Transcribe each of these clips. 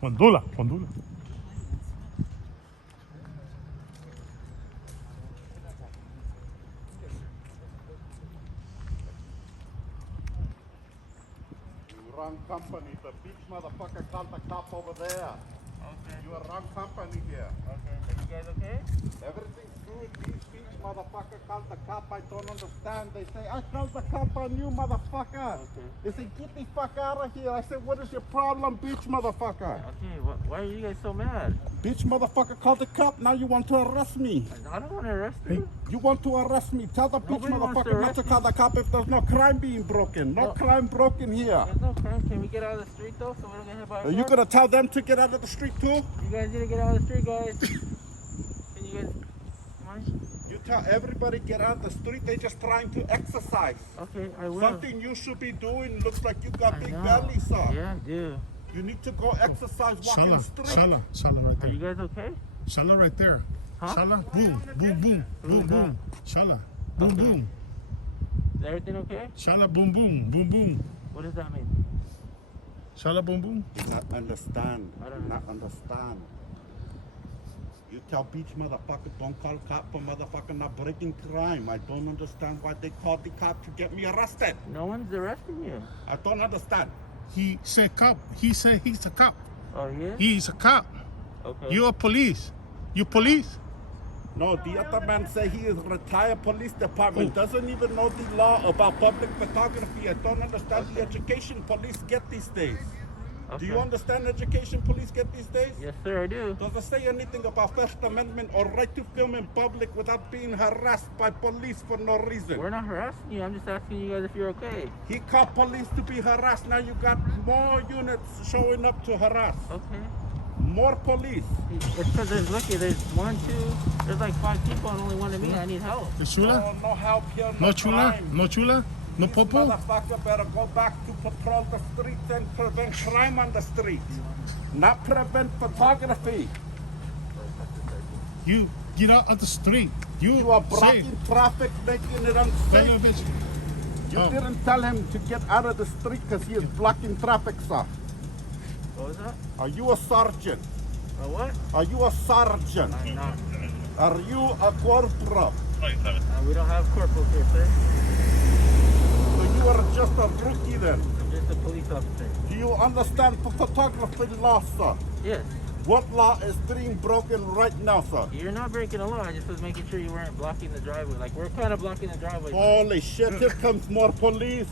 Gondula, gondula. Wrong company. The beach motherfucker called the cop over there. Okay. You are wrong company here. Okay. Are you guys okay? Everything's good. These beach motherfucker called the cop. I don't understand. They say, I called the cop on you, motherfucker. Okay. They say, get the fuck out of here. I said, what is your problem, beach motherfucker? Okay. Why are you guys so mad? Beach motherfucker called the cop. Now you want to arrest me. I don't want to arrest you. You want to arrest me. Tell the beach Nobody wants to motherfucker not arrest to call the cop if there's no crime being broken. No crime broken here. There's no crime. Can we get out of the street though, so we don't get hit by a Are you car? gonna tell them to get out of the street too? You guys need to get out of the street, guys. Can you guys? Come on. You tell everybody get out of the street. They just trying to exercise. Okay, I will. Something you should be doing. Looks like you got I big know. belly, sir. Yeah, I do. You need to go exercise, walk in Shala, the street. Shala, Shala right Are you there. guys okay? Shala right there. Huh? Shala, boom, boom, boom, boom, Who's boom. Shala, boom, Okay. boom. Is everything okay? Shala, boom, boom, boom, boom. What does that mean? Shala, boom, boom. Not understand. I don't Not understand. You tell beach motherfucker, don't call cop for motherfucker not breaking crime. I don't understand why they called the cop to get me arrested. No one's arresting you. I don't understand. He said cop. He said he's a cop. Oh, he is? He's a cop. Okay. You're a police. You police. No, the other man say he is retired police department. Oh. Doesn't even know the law about public photography. I don't understand the education police get these days. Do you Okay. understand education police get these days? Yes, sir, I do. Does it say anything about First Amendment or right to film in public without being harassed by police for no reason? We're not harassing you. I'm just asking you guys if you're okay. He called police to be harassed. Now you got more units showing up to harass. Okay. More police. It's because there's 1, 2, there's like 5 people and only one of me. I need help. The chula? Oh, no help here, No no chula? crime. No chula? No This popo? motherfucker better go back to patrol the streets and prevent crime on the street. Not prevent photography. You get out of the street. You are say, blocking traffic, making it fellow unsafe. bitch. You Oh. didn't tell him to get out of the street because he is blocking traffic, sir. What was that? Are you a sergeant? A what? Are you a sergeant? I'm not. Are you a corporal? We don't have corporals here, sir. So you are just a rookie then. I'm just a police officer. Do you understand the photography law, sir? Yes. What law is being broken right now, sir? You're not breaking a law. I just was making sure you weren't blocking the driveway. Like, we're kind of blocking the driveway. Holy shit, here comes more police.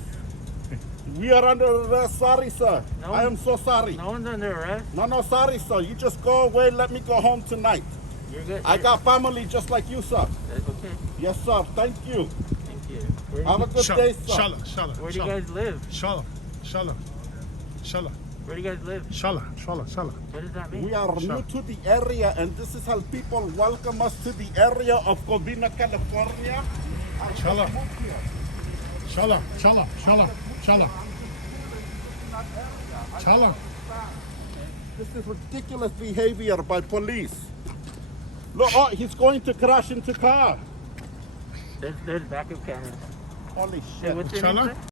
We are under arrest. Sorry, sir. No. I am so sorry. No one's under arrest. No, sorry, sir. You just go away. Let me go home tonight. You're good. I got family just like you, sir. Okay. Yes, sir. Thank you. Thank you. Where Have a good day, sir. Shala, Shala, do you Shala, guys live? Shala, Shala, Shala, Where do you guys live? Shala, Shala, Shala. What does that mean? We are new to the area, and this is how people welcome us to the area of Covina, California. I just Shala. moved here. Shala, Shala, Shala, Shala, Shala. This is ridiculous behavior by police. Look, oh, he's going to crash into car. There's backup cameras. Holy Hey, shit. what's your name, Chala? sir?